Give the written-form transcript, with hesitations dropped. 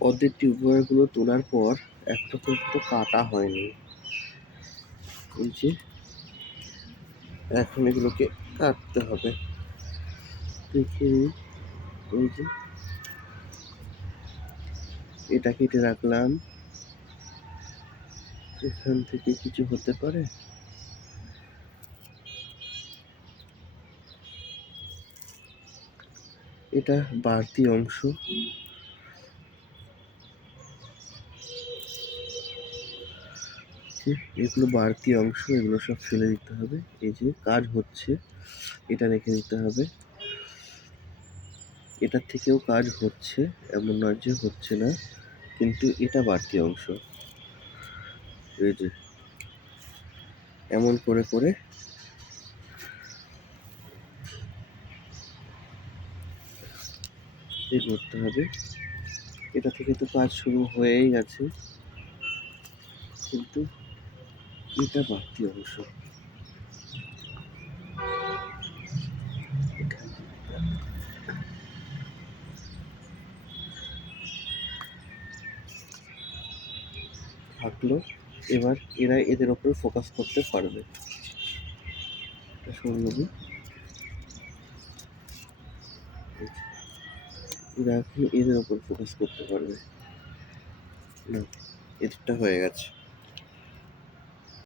ওদের টিউবওয়েলগুলো তোলার পর একটা কিন্তু কাটা হয়নি। এই যে এখন এগুলোকে কাটতে হবে। দেখে এই যে এটা কেটে রাখলাম। এখান থেকে কিছু হতে পারে। এটা বাড়তি অংশ। এগুলো বাড়তি অংশ, এগুলো সব ফেলে দিতে হবে। এই যে কাজ হচ্ছে, এটা রেখে দিতে হবে। এটার থেকেও কাজ হচ্ছে, এমন নয় যে হচ্ছে না, কিন্তু এটা বাড়তি অংশ। এই যে এমন করে করে করতে হবে। এটা থেকে তো কাজ শুরু হয়েই গেছে, কিন্তু এটা বাড়তি অংশ। থাকলো। এবার এরা এদের ওপর ফোকাস করতে পারবে। এরা এখন এদের ওপর ফোকাস করতে পারবে। না, এদেরটা হয়ে গেছে।